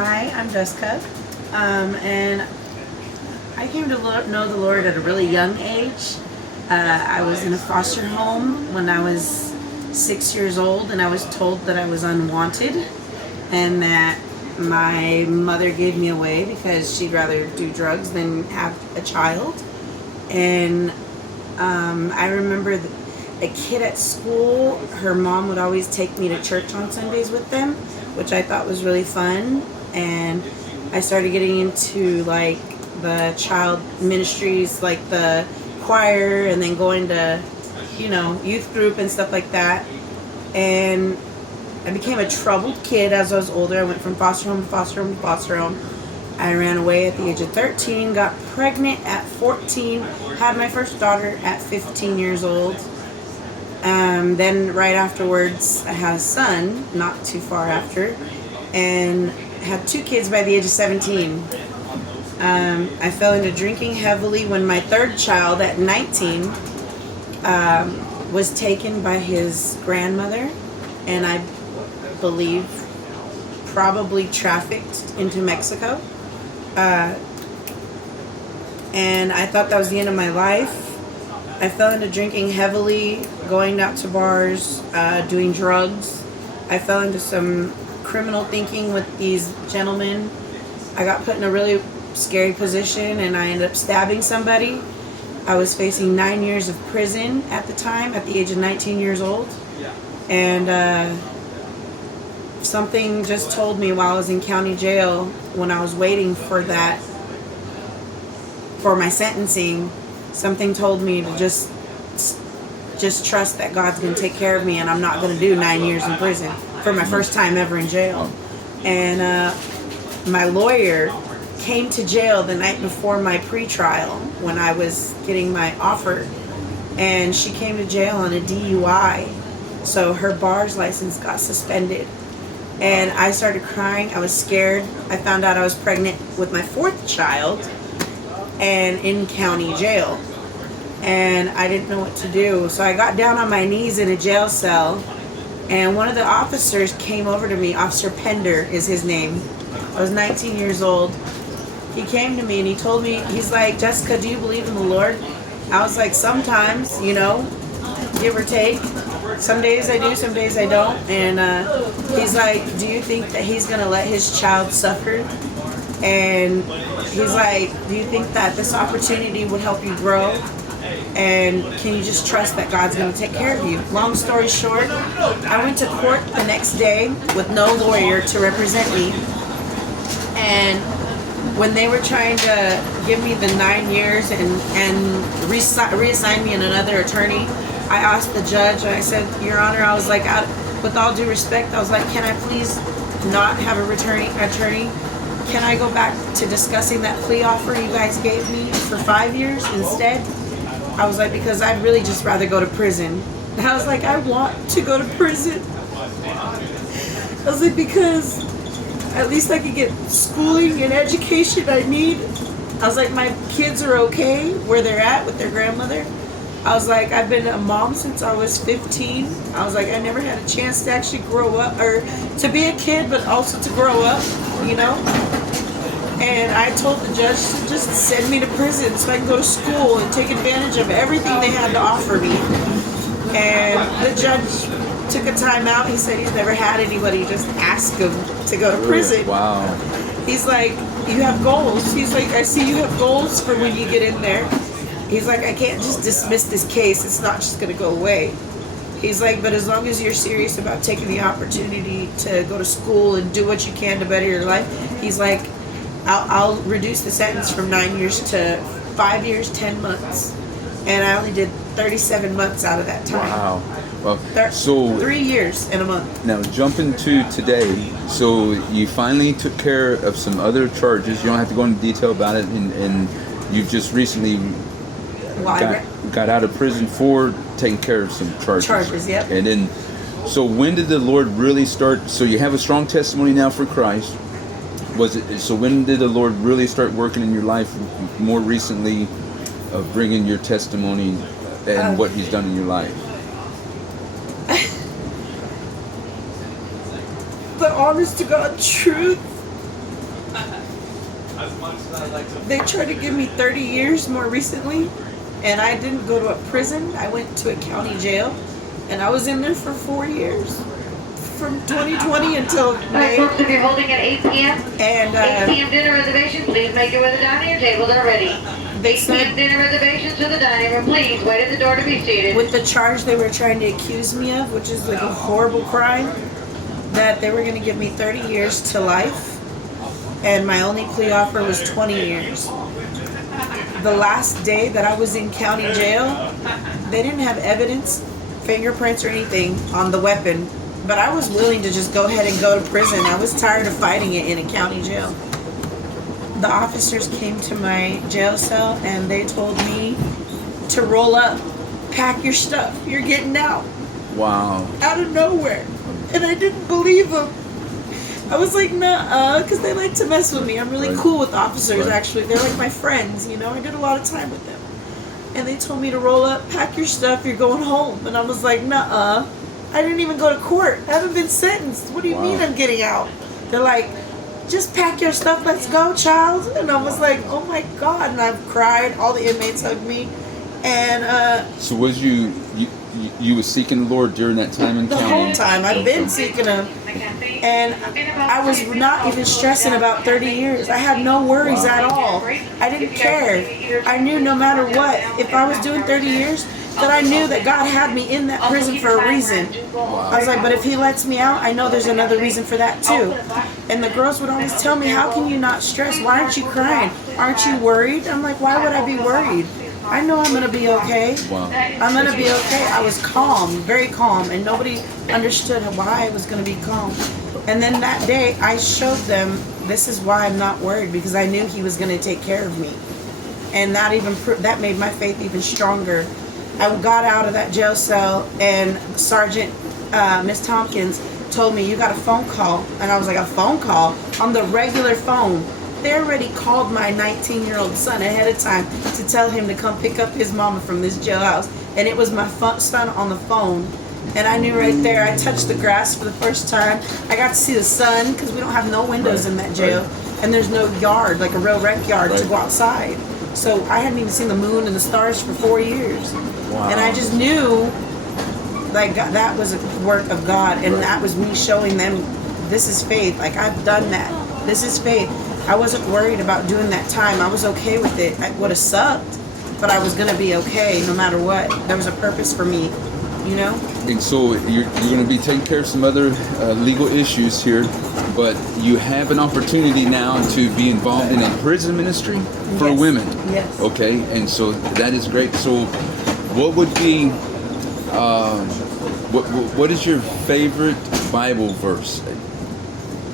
Hi, I'm Jessica, and I came to know the Lord at a really young age. I was in a foster home when I was 6 years old, and I was told that I was unwanted and that my mother gave me away because she'd rather do drugs than have a child. And I remember a kid at school, her mom would always take me to church on Sundays with them, which I thought was really fun. And I started getting into like the child ministries, like the choir, and then going to, youth group and stuff like that. And I became a troubled kid as I was older. I went from foster home to foster home to foster home. I ran away at the age of 13, got pregnant at 14, had my first daughter at 15 years old. Then right afterwards, I had a son, not too far after, and had two kids by the age of 17. I fell into drinking heavily when my third child at 19 was taken by his grandmother, and I believe probably trafficked into Mexico. And I thought that was the end of my life. I fell into drinking heavily, going out to bars, doing drugs. I fell into some criminal thinking with these gentlemen. I got put in a really scary position and I ended up stabbing somebody. I was facing 9 years of prison at the time, at the age of 19 years old. And something just told me while I was in county jail, when I was waiting for my sentencing, something told me to just trust that God's going to take care of me and I'm not going to do 9 years in prison for my first time ever in jail. And my lawyer came to jail the night before my pretrial when I was getting my offer, and she came to jail on a DUI, so her bar's license got suspended. And I started crying. I was scared. I found out I was pregnant with my fourth child and in county jail. And I didn't know what to do. So I got down on my knees in a jail cell, and one of the officers came over to me. Officer Pender is his name. I was 19 years old. He came to me and he told me, he's like, "Jessica, do you believe in the Lord?" I was like, "Sometimes, give or take. Some days I do, some days I don't." And he's like, "Do you think that he's going to let his child suffer?" And he's like, "Do you think that this opportunity would help you grow? And can you just trust that God's going to take care of you?" Long story short, I went to court the next day with no lawyer to represent me. And when they were trying to give me the 9 years and reassign me another attorney, I asked the judge, and I said, "Your Honor," I was like, with all due respect, I was like, "Can I please not have a attorney? Can I go back to discussing that plea offer you guys gave me for 5 years instead?" I was like, because I'd really just rather go to prison. And I was like, I want to go to prison. I was like, because at least I could get schooling and education I need. I was like, my kids are okay where they're at with their grandmother. I was like, I've been a mom since I was 15. I was like, I never had a chance to actually grow up, or to be a kid, but also to grow up, And I told the judge to just send me to prison so I can go to school and take advantage of everything they had to offer me. And the judge took a time out. He said he's never had anybody just ask him to go to prison. Wow. He's like, "You have goals." He's like, "I see you have goals for when you get in there." He's like, "I can't just dismiss this case. It's not just going to go away." He's like, "But as long as you're serious about taking the opportunity to go to school and do what you can to better your life," he's like, I'll reduce the sentence from 9 years to 5 years, 10 months. And I only did 37 months out of that time. Wow. Well, so 3 years and a month. Now jumping to today, so you finally took care of some other charges. You don't have to go into detail about it, and you've just recently got out of prison for taking care of some charges. Charges, yep. And then, so when did the Lord really start? So you have a strong testimony now for Christ. So when did the Lord really start working in your life more recently, of bringing your testimony and what He's done in your life? The honest to God truth they tried to give me 30 years more recently, and I didn't go to a prison. I went to a county jail, and I was in there for 4 years, from 2020 until May. Folks, if you're holding at 8 p.m. And 8 p.m. dinner reservation, please make your way to the dining room tables are ready. they 8 p.m. said dinner reservations for the dining room, please wait at the door to be seated. with the charge they were trying to accuse me of, which is like a horrible crime, that they were going to give me 30 years to life, and my only plea offer was 20 years. The last day that I was in county jail, they didn't have evidence, fingerprints or anything on the weapon, but I was willing to just go ahead and go to prison. I was tired of fighting it in a county jail. The officers came to my jail cell and they told me to roll up, pack your stuff, you're getting out. Wow. Out of nowhere. And I didn't believe them. I was like, nah, because they like to mess with me. I'm really Right. cool with officers, Right. actually. They're like my friends, you know. I did a lot of time with them. And they told me to roll up, pack your stuff, you're going home. And I was like, nah, I didn't even go to court. I haven't been sentenced. What do you Wow. mean I'm getting out? They're like, just pack your stuff, let's go, child. And I was like, oh my God. And I've cried. All the inmates hugged me. And So was you was seeking the Lord during that time in the county? whole time I've been seeking him. And I was not even stressing about 30 years. I had no worries at all. I didn't care. I knew no matter what, if I was doing 30 years, that I knew that God had me in that prison for a reason. I was like, but if he lets me out, I know there's another reason for that too. And the girls would always tell me, how can you not stress? Why aren't you crying? Aren't you worried? I'm like, why would I be worried? I know I'm going to be okay. Wow. I'm going to be okay. I was calm, very calm, and nobody understood why I was going to be calm. And then that day, I showed them, this is why I'm not worried, because I knew he was going to take care of me. And that even that made my faith even stronger. I got out of that jail cell, and Sergeant Miss Tompkins told me, you got a phone call. And I was like, a phone call? On the regular phone. They already called my 19-year-old son ahead of time to tell him to come pick up his mama from this jailhouse. And it was my son on the phone. And I knew right there, I touched the grass for the first time. I got to see the sun, because we don't have no windows in that jail. And there's no yard, like a real rec yard to go outside. So I hadn't even seen the moon and the stars for 4 years. Wow. And I just knew, like, that was a work of God. And that was me showing them, this is faith. Like, I've done that. This is faith. I wasn't worried about doing that time. I was okay with it. It would have sucked, but I was going to be okay no matter what. There was a purpose for me, you know? And so you're going to be taking care of some other legal issues here, but you have an opportunity now to be involved in a prison ministry for Yes. women. Yes. Okay, and so that is great. So what would be, what is your favorite Bible verse?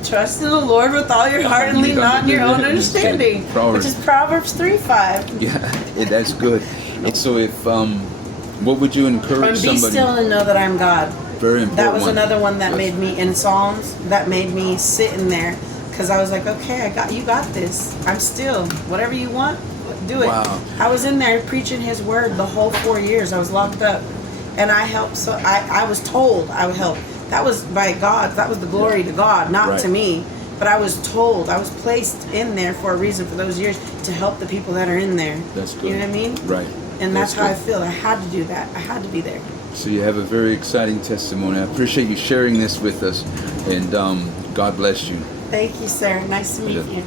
Trust in the Lord with all your heart and lean not on your own understanding. Which Proverbs. is Proverbs 3:5. Yeah, that's good. And so if, what would you encourage And be somebody? still and know that I'm God. Very important. That was one. another one that Yes. made me, in Psalms, that made me sit in there. Because I was like, okay, you got this. I'm still. Whatever you want, do it. Wow. I was in there preaching his word the whole 4 years. I was locked up. And I helped, so I was told I would help. That was by God. That was the glory to God, not Right. to me. But I was told, I was placed in there for a reason for those years to help the people that are in there. That's good. You know what I mean? Right. And that's how I good. feel. I had to do that. I had to be there. So you have a very exciting testimony. I appreciate you sharing this with us, and God bless you. Thank you, sir. Nice to meet Yeah. you.